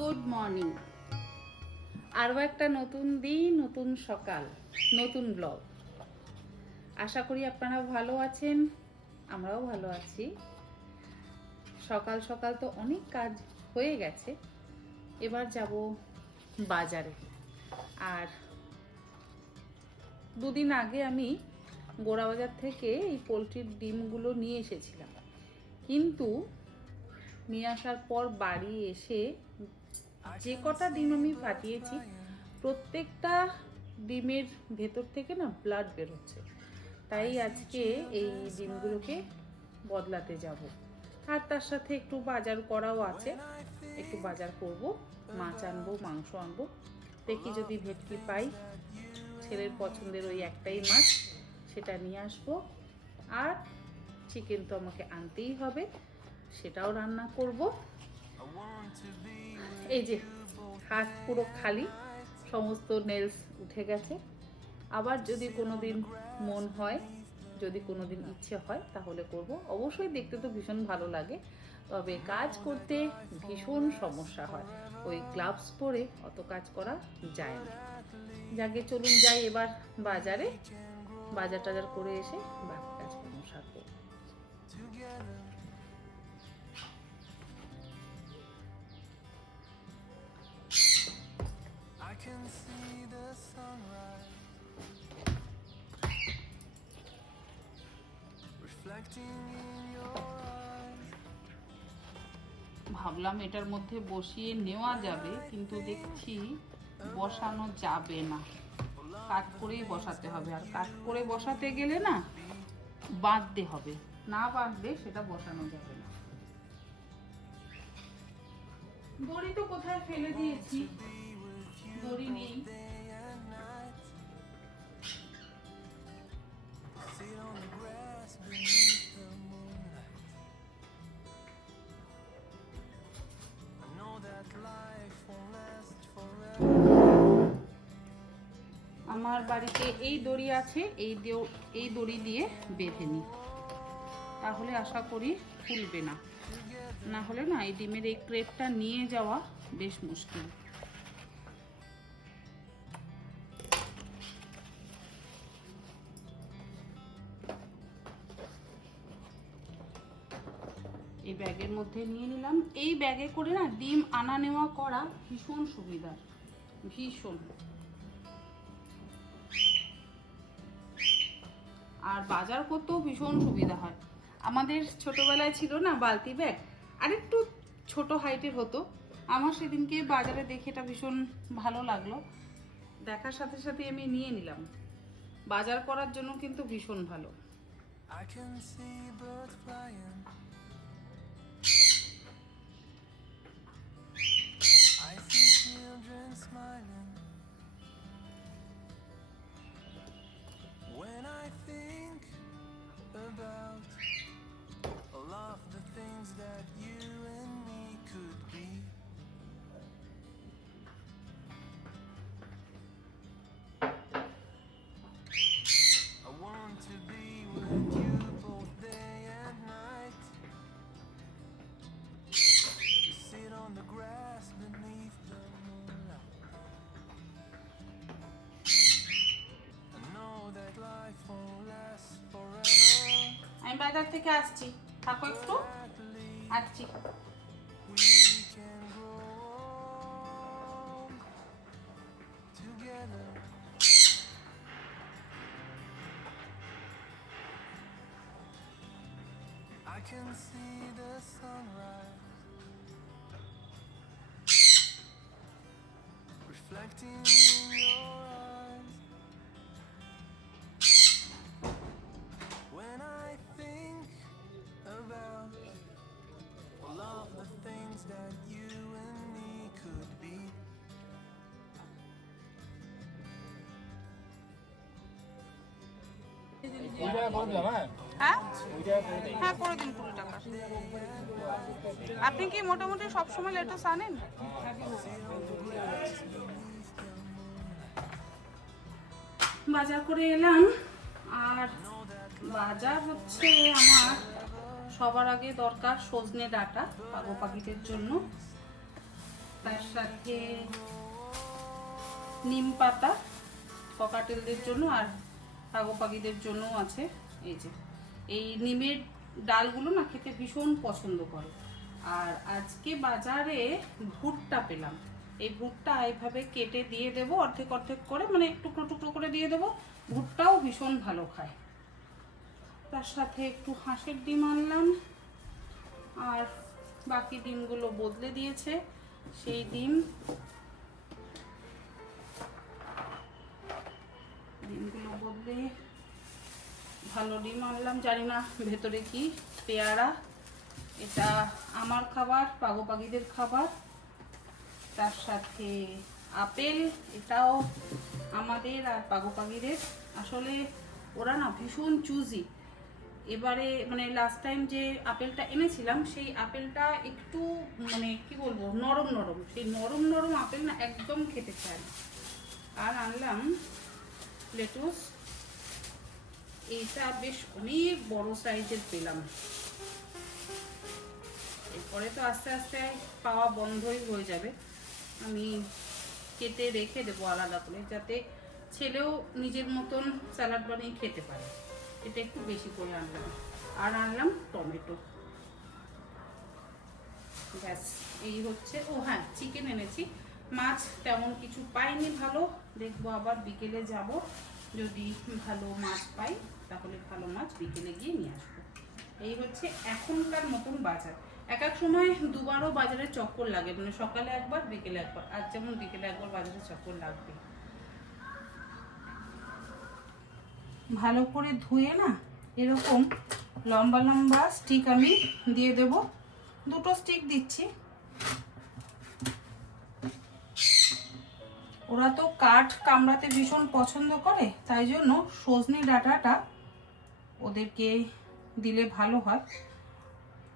Good morning. আরও একটা নতুন দিন, নতুন সকাল, নতুন ব্লগ। আশা করি আপনারা ভালো আছেন, আমরাও ভালো আছি। সকাল সকাল তো অনেক কাজ হয়ে গেছে, এবার যাব বাজারে। আর দুদিন আগে আমি গোড়াবাজার থেকে এই পোলট্রির ডিমগুলো নিয়ে এসেছিলাম, কিন্তু নিয়ে আসার পর বাড়ি এসে যে কটা ডিম আমি ফাটিয়েছি প্রত্যেকটা ডিমের ভেতর থেকে না ব্লাড বেরোচ্ছে। তাই আজকে এই ডিমগুলোকে বদলাতে যাব। আর তার সাথে একটু বাজার করাও আছে, একটু বাজার করব, মাছ আনবো, মাংস আনবো, দেখি যদি ভেটকি পাই। ছেলের পছন্দের ওই একটাই মাছ, সেটা নিয়ে আসবো। আর চিকেন তো আমাকে আনতেই হবে, সেটাও রান্না করব। এই যে হাত পুরো খালি, সমস্ত নেলস উঠে গেছে। আবার যদি কোনোদিন মন হয়, যদি কোনোদিন ইচ্ছে হয় তাহলে করব। অবশ্যই দেখতে তো ভীষণ ভালো লাগে, তবে কাজ করতে ভীষণ সমস্যা হয়। ওই গ্লাভস পরে অত কাজ করা যায় না। যাকে চলুন যাই এবার বাজারে, বাজার টাজার করে এসে বাকি কাজকর্ম সারবো। ভাবলাম এটার মধ্যে বসিয়ে নেওয়া যাবে, কিন্তু দেখছি বসানো যাবে না, কাট করেই বসাতে হবে। আর কাট করে বসাতে গেলে না বাঁধতে হবে, না বাঁধলে সেটা বসানো যাবে না। দড়ি তো কোথায় ফেলে দিয়েছি, দড়ি নেই। আমার বাড়িতে এই দড়ি আছে, এই দড়ি দিয়ে বেঁধে নিই, তাহলে আশা করি খুলবে না। না হলে না এই ডিমের এই ক্রেটটা নিয়ে যাওয়া বেশ মুশকিল। এই ব্যাগের মধ্যে নিয়ে নিলাম। এই ব্যাগে করে না ডিম আনা নেওয়া করা ভীষণ সুবিধা, ভীষণ। আর বাজার করতেও ভীষণ সুবিধা হয়। আমাদের ছোটবেলায় ছিল না বালতি ব্যাগ, আর একটু ছোট হাইটের হতো। আমার সেদিনকে বাজারে দেখে এটা ভীষণ ভালো লাগলো, দেখার সাথে সাথে আমি নিয়ে নিলাম। বাজার করার জন্য কিন্তু ভীষণ ভালো। আমি বাজার থেকে আসছি, থাকো একটু, আসছি। I can see the sunrise reflecting in your eyes. When I think about all of the things that you and me could be. হ্যাঁ করে দিন 20 টাকা। আপনি কি মোটামুটি সবসময় লেটুস আনেন? বাজার করে এলাম। আর বাজার হচ্ছে আমার সবার আগে দরকার সজনে ডাঁটা পাগো পাখিদের জন্য। তার সাথে নিম পাতা ককাটেলদের জন্য আর পাগো পাখিদের জন্য আছে। এই যে এই নিমের ডালগুলো না খেতে ভীষণ পছন্দ করে। আর আজকে বাজারে ভুট্টা পেলাম, এই ভুট্টা এইভাবে কেটে দিয়ে দেবো অর্ধেক অর্ধেক করে, মানে টুকরো টুকরো করে দিয়ে দেবো। ভুট্টাও ভীষণ ভালো খায়। তার সাথে একটু হাঁসের ডিম আনলাম, আর বাকি ডিমগুলো বদলে দিয়েছে সেই ডিমগুলো বদলে ভালো ডিম আনলাম। জানি না ভেতরে কি। পেয়ারা, এটা আমার খাবার, পাগো পাখিদের খাবার। তার সাথে আপেল, এটাও আমাদের আর পাগো পাখিদের। আসলে ওরা না ভীষণ চুজি। এবারে মানে লাস্ট টাইম যে আপেলটা এনেছিলাম সেই আপেলটা একটু মানে কি বলবো নরম নরম, সেই নরম নরম আপেল না একদম খেতে চায় না। আর আনলাম লেটুস, এইটা বেশ অনেক বড় সাইজের পেলাম। এরপরে তো আস্তে আস্তে পাওয়া বন্ধই হয়ে যাবে। আমি কেটে রেখে দেবো আলাদা করে, যাতে ছেলেও নিজের মতন স্যালাড বানিয়ে খেতে পারে। এটা একটু বেশি করে আনলাম। আর আনলাম টমেটো। ব্যাস এই হচ্ছে। ও হ্যাঁ, চিকেন এনেছি। মাছ তেমন কিছু পাইনি ভালো, দেখবো আবার বিকেলে যাব, যদি ভালো মাছ পাই তাহলে ভালো মাছ বিকেলে গিয়ে নিয়ে আসবো। এই হচ্ছে এখনকার মতন বাজার। এক এক সময় দুবারও বাজারে চক্কর লাগে, মানে সকালে একবার বিকেলে একবার। আজ যেমন বিকেলে একবার বাজারে চক্কর লাগবে। ভালো করে ধুয়ে না এরকম লম্বা লম্বা স্টিক আমি দিয়ে দেব। দুটো স্টিক দিচ্ছি। ওরা তো কাঠ কামড়াতে ভীষণ পছন্দ করে, তাই জন্য সজনে ডাঁটাটা ওদেরকে দিলে ভালো হয়,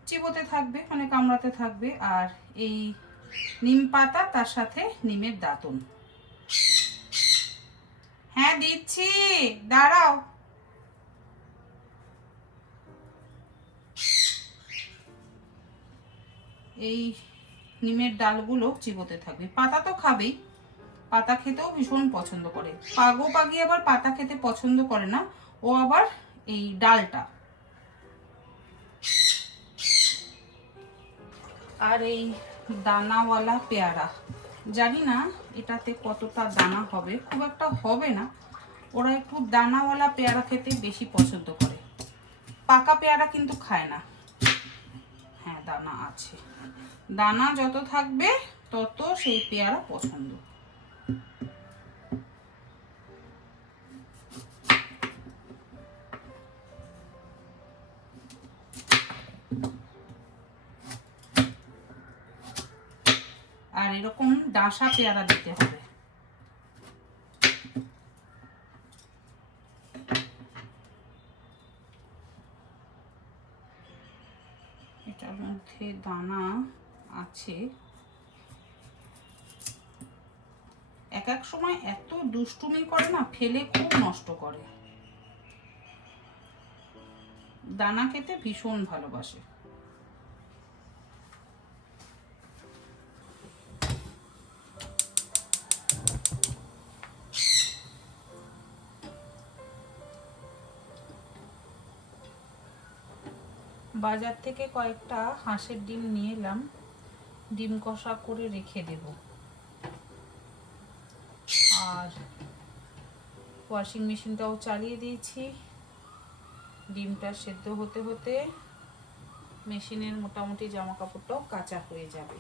চিবোতে থাকবে মানে কামড়াতে থাকবে। আর এই নিম পাতা, তার সাথে নিমের দাঁতন। হ্যাঁ দিচ্ছি, দাঁড়াও। এই নিমের ডালগুলো চিবোতে থাকবে। পাতা তো খাবেই, পাতা খেতেও ভীষণ পছন্দ করে। পাগো পাখি আবার পাতা খেতে পছন্দ করে না, ও আবার এই ডালটা। আর এই দানাওয়ালা পেয়ারা, জানি না এটাতে কতটা দানা হবে, খুব একটা হবে না। ওরা একটু দানাওয়ালা পেয়ারা খেতে বেশি পছন্দ করে, পাকা পেয়ারা কিন্তু খায় না। হ্যাঁ দানা আছে, দানা যত থাকবে তত সেই পেয়ারা পছন্দ। আর এরকম ডাঁসা পেয়ারা দিতে হবে। এটার মধ্যে দানা আছে। এক এক সময় এত দুষ্টুমি করে না, ফেলে খুব নষ্ট করে। দানা খেতে ভীষণ ভালোবাসে। বাজার থেকে কয়েকটা হাঁসের ডিম নিয়ে এলাম, ডিম কষা করে রেখে দেব। আর ওয়াশিং মেশিনটাও চালিয়ে দিয়েছি। ডিমটা সেদ্ধ হতে হতে মেশিনের মোটামুটি জামা কাপড়টাও কাঁচা হয়ে যাবে।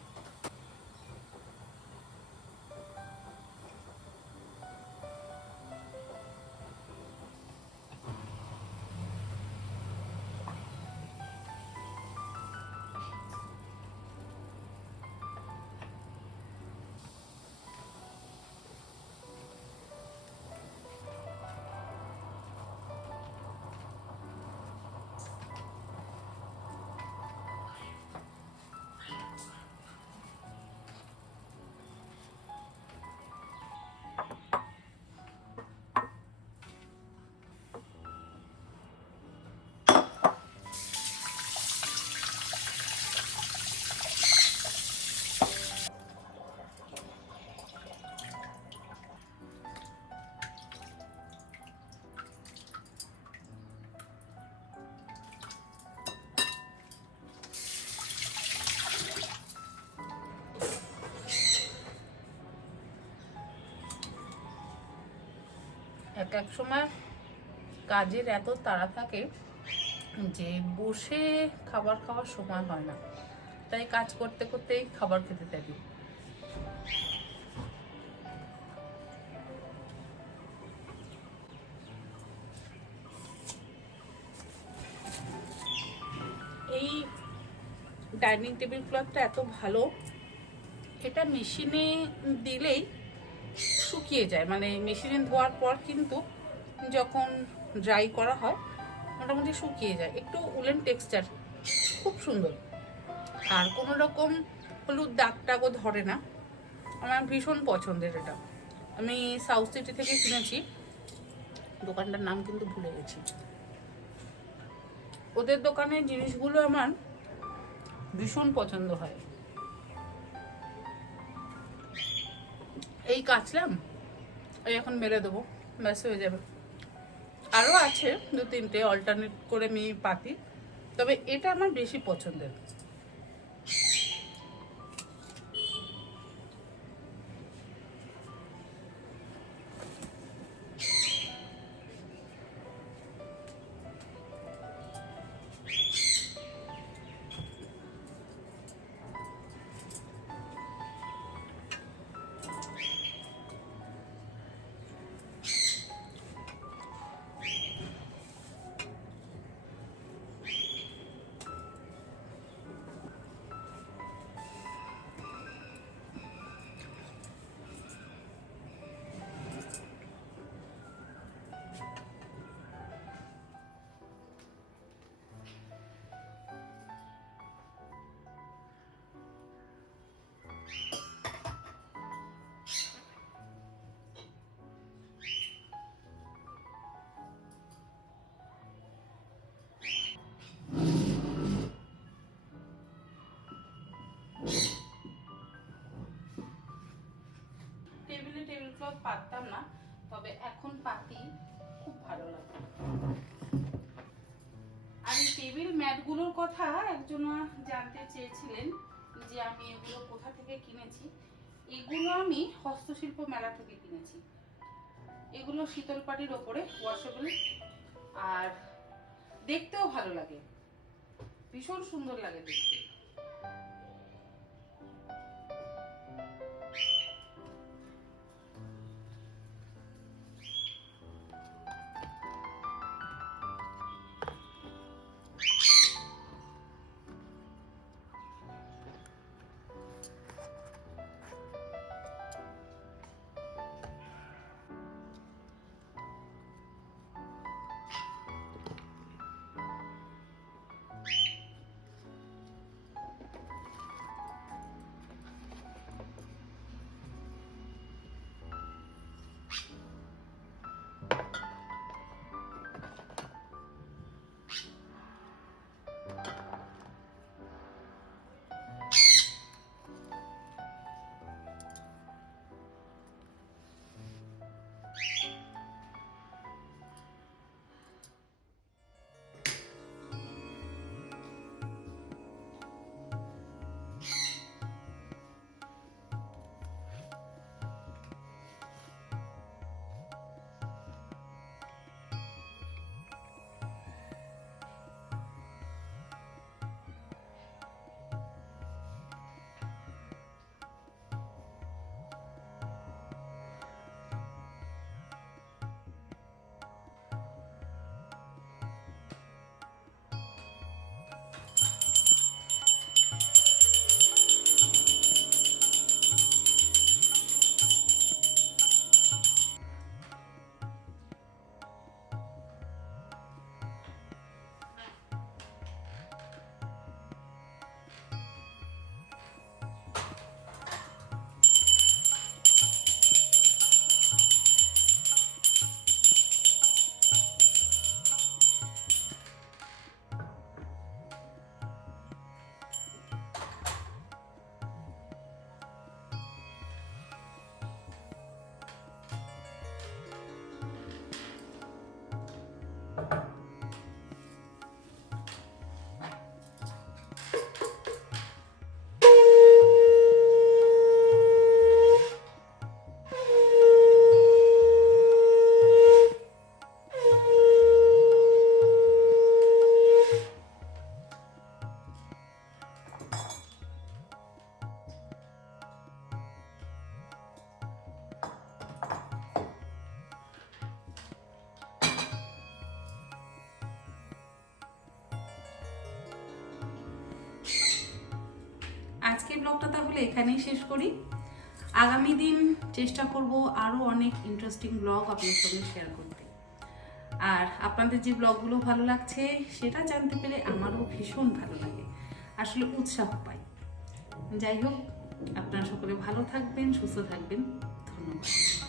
এক সময় কাজের এত তাড়া থাকে যে বসে খাবার খাওয়ার সময় হয় না, তাই কাজ করতে করতেই খাবার খেতে থাকি। এই ডাইনিং টেবিল ক্লথটা এত ভালো, এটা মেশিনে দিলেই শুকিয়ে যায়, মানে মেশিনে ধোয়ার পর কিন্তু যখন ড্রাই করা হয় মোটামুটি শুকিয়ে যায়, একটু উলেন টেক্সচার, খুব সুন্দর। আর কোনো রকম হলুদ দাগ টাগও ধরে না, আমার ভীষণ পছন্দের এটা। আমি সাউথ সিটি থেকে কিনেছি, দোকানটার নাম কিন্তু ভুলে গেছি। ওদের দোকানের জিনিসগুলো আমার ভীষণ পছন্দ হয়। এই কাচলাম, এই এখন মেরে দেবো, ব্যাস হয়ে যাবে। আরও আছে 2-3টে অল্টারনেট করে আমি পাতি, তবে এটা আমার বেশি পছন্দের। টেবিল ক্লথ পাততাম না, তবে এখন পাতি, খুব ভালো লাগে। আর এই টেবিল ম্যাটগুলোর কথা একজন জানতে চেয়েছিলেন যে আমি এগুলো কোথা থেকে কিনেছি। এগুলো আমি হস্তশিল্প মেলা থেকে কিনেছি। এগুলো শীতলপাটির ওপরে ওয়াশেবল, আর দেখতেও ভালো লাগে, ভীষণ সুন্দর লাগে দেখতে। আজকের ব্লগটা তাহলে এখানেই শেষ করি। আগামী দিন চেষ্টা করব আরও অনেক ইন্টারেস্টিং ব্লগ আপনার সঙ্গে শেয়ার করতে। আর আপনাদের যে ব্লগগুলো ভালো লাগছে সেটা জানতে পেরে আমারও ভীষণ ভালো লাগে, আসলে উৎসাহ পাই। যাই হোক, আপনারা সকলে ভালো থাকবেন, সুস্থ থাকবেন। ধন্যবাদ।